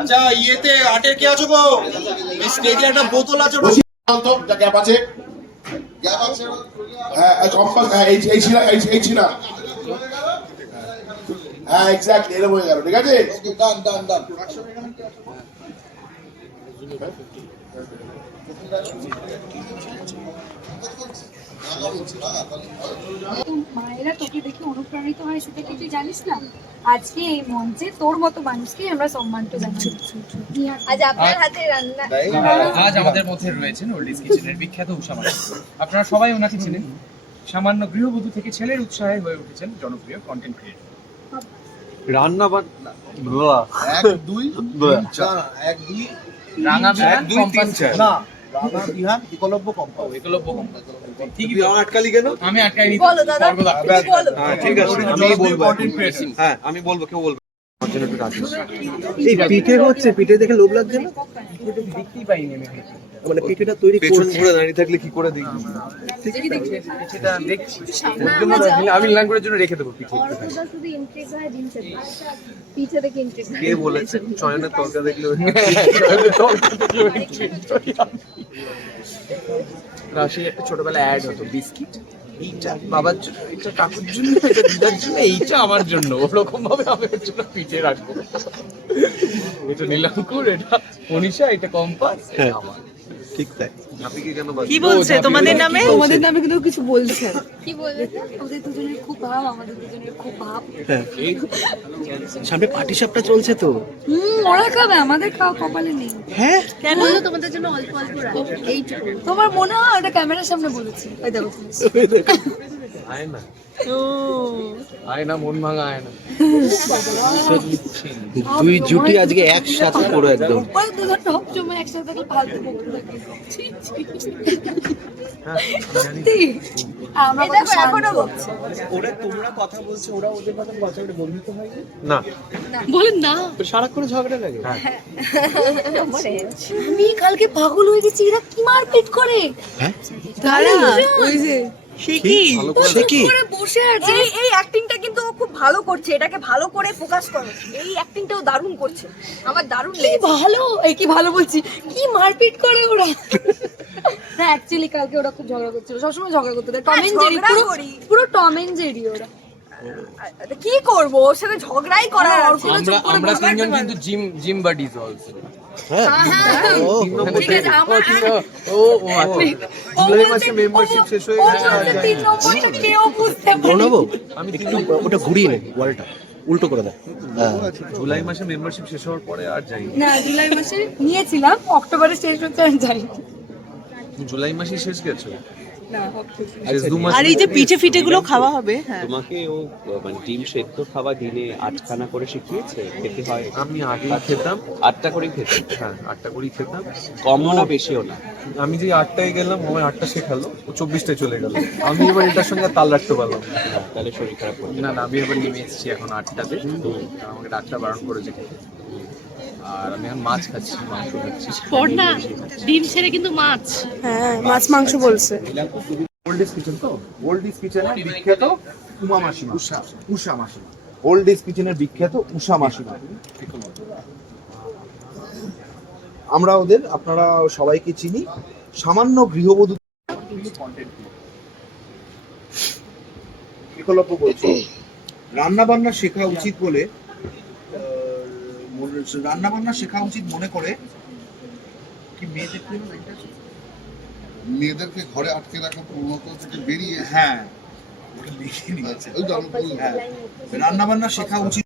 আচ্ছা ইয়েতে আটের কি আছো গো? এই স্টেজে একটা বোতল আছে গ্যাপ আছে হ্যাঁ কম্পাস হ্যাঁ এই ছিল এই ছিল হ্যাঁ এক্স্যাক্টলি এরকম হয়ে গেল ঠিক আছে ডান ডান ডান মায়েরা তোকে দেখে অনুপ্রাণিত হয় সেটা কি তুই জানিস না? আজকে এই মঞ্চে তোর মতো মানুষকে আমরা সম্মানটা জানাচ্ছি। আজ আপনার হাতে রান্না। আজ আমাদের মধ্যে রয়েছেন ওল্ডিজ কিচেনের বিখ্যাত উষা মাসি। আপনারা সবাই ওনাকে চিনেন। সামান্য গৃহবধূ থেকে ছেলের উৎসাহে হয়ে উঠেছেন জনপ্রিয় কন্টেন্ট ক্রিয়েটর। রান্না বান্না এক দুই তিন চার এক দুই রাঙা বিহান কম্পাস না রাঙা বিহান একলব্য কম্পাস একলব্য কম্পাস ঠিকই আটকালি কেন? আমি আটকাইনি। বলো দাদা, বলো। হ্যাঁ ঠিক আছে আমি বলবো হ্যাঁ আমি বলবো কেউ বলবে এই পিঠে হচ্ছে পিঠে দেখে লোভ লাগছে না দেখতেই পাইনি আমি। মানে পিঠেটা তৈরি করে ঘুরে দাঁড়িয়ে থাকলে কি করে দেখবি সেটা দেখছি। আমি লাঙ্গুরের জন্য রেখে দেবো পিঠে। শুধু ইন্ট্রিগ হয় জিনিসের পিঠে থেকে ইন্ট্রিগ কে বলেছে চয়নের তরকা দেখলে রাশি একটা ছোটবেলা অ্যাড হতো বিস্কিট এইটা বাবার জন্য, এটা কাকুর জন্য, এটা দিদার জন্য, এইটা আমার জন্য। ওরকম ভাবে আমি ওর জন্য পিঠে রাখবো। এটা নীলাঙ্কুর, এটা মনীষা, এটা কম্পাস, এটা আমার। ঠিক তাই আপনি কি কেন কি বলছে তোমাদের নামে? তোমাদের নামে কিন্তু কিছু বলছে। কি বলবে? ওদের দুজনের খুব ভাব, আমাদের দুজনের খুব ভাব। সামনে পার্টি সাপটা চলছে তো ওরা খাবে, আমাদের খাওয়া কপালে নেই। হ্যাঁ কেন? তোমাদের জন্য অল্প অল্প রাখি। এইটুকু তোমার মনে হয় ওটা ক্যামেরার সামনে বলেছি। এই দেখো আয় না আয় না, মন ভাঙা আয় না। দুই জুটি আজকে একসাথে পুরো একদম ওই দুজন টপ জমে একসাথে থাকলে ফালতু বকতে থাকে। সত্যি আমরা দেখো এখনো বকছি। ওরা তোমরা কথা বলছো ওরা ওদের কথা বলে বন্ধু তো হয় না বলেন না। সারা করে ঝগড়া লাগে আমি কালকে পাগল হয়ে গেছি, এরা কি মারপিট করে। তারা ওই যে সে কি? সে কি করে বসে আছে। এই অ্যাক্টিংটা কিন্তু ও খুব ভালো করছে, এটাকে ভালো করে ফোকাস করো। এই অ্যাক্টিংটাও দারুণ করছে, আমার দারুণ কি লেগেছে। ভালো, এই কি ভালো বলছি, কি মারপিট করে ওরা। না অ্যাকচুয়ালি কালকে ওরা খুব ঝগড়া করছিল, সবসময় ঝগড়া করতে দেয়। টম এন্ড জেরি, ঝগড়া করি। পুরো টম এন্ড জেরি ওরা। কি করবো, ওর সাথে ঝগড়াই করার আছে। আমরা তিনজন কিন্তু জিম বাডিজ অলসো। হ্যাঁ ও ঠিক আছে আমার ও আচ্ছা, জুলাই মাসে মেম্বারশিপ শেষ হয়ে গেছে। 3 নম্বরটা কেউ বুঝতে পারে। প্রণব আমি একটু ওটা ঘুরিয়ে নে ওয়ালটা উল্টো করে দেয় জুলাই মাসে মেম্বারশিপ শেষ হওয়ার পরে আর যাই না জুলাই মাসে নিয়েছিলাম, অক্টোবরে শেষ হচ্ছে আর যাই। জুলাই মাসে শেষ গেছে। আর এই যে পিঠে ফিটে গুলো খাওয়া হবে, হ্যাঁ তোমাকে ও মানে ডিম সেদ্ধ খাওয়া দিনে 8খানা করে শিখিয়েছে খেতে হয়? আমি আগে খেতাম 8টা করেই খেতে? হ্যাঁ 8টা করেই খেতাম, কমও না বেশিও না। আমি যে 8টায় গেলাম আমার 8টা শেখালো, ও 24টায় চলে গেল। আমি এবার এটার সঙ্গে তাল রাখতে পারলাম না। তাহলে শরীর খারাপ করবে। না আমি এবার নেমে এসেছি এখন 8টাতে, আমাকে ডাক্তার বারণ করেছে খেতে। আর আমি এখন মাছ খাচ্ছি, মাংস খাচ্ছি। পড় না, ডিম ছেড়ে কিন্তু মাছ। হ্যাঁ মাছ মাংস বলছে। ওল্ডিজ কিচেন তো ওল্ডিজ কিচেনের বিখ্যাত উমা মাসিমা উষা মাসিমা ওল্ডিজ কিচেনের বিখ্যাত উষা মাসিমা। আমরা ওদের আপনারা সবাইকে চিনি, সামান্য গৃহবধূ বিকল্প বলছি রান্না বান্না শেখা উচিত বলে রান্না বান্না শেখা উচিত মনে করে কি মেয়েদেরকে ঘরে আটকে রাখা প্রবণতা থেকে বেরিয়ে হ্যাঁ ওটা লিখে নিয়েছে। ওই তো আমি বললাম। হ্যাঁ রান্না বান্না শেখা উচিত।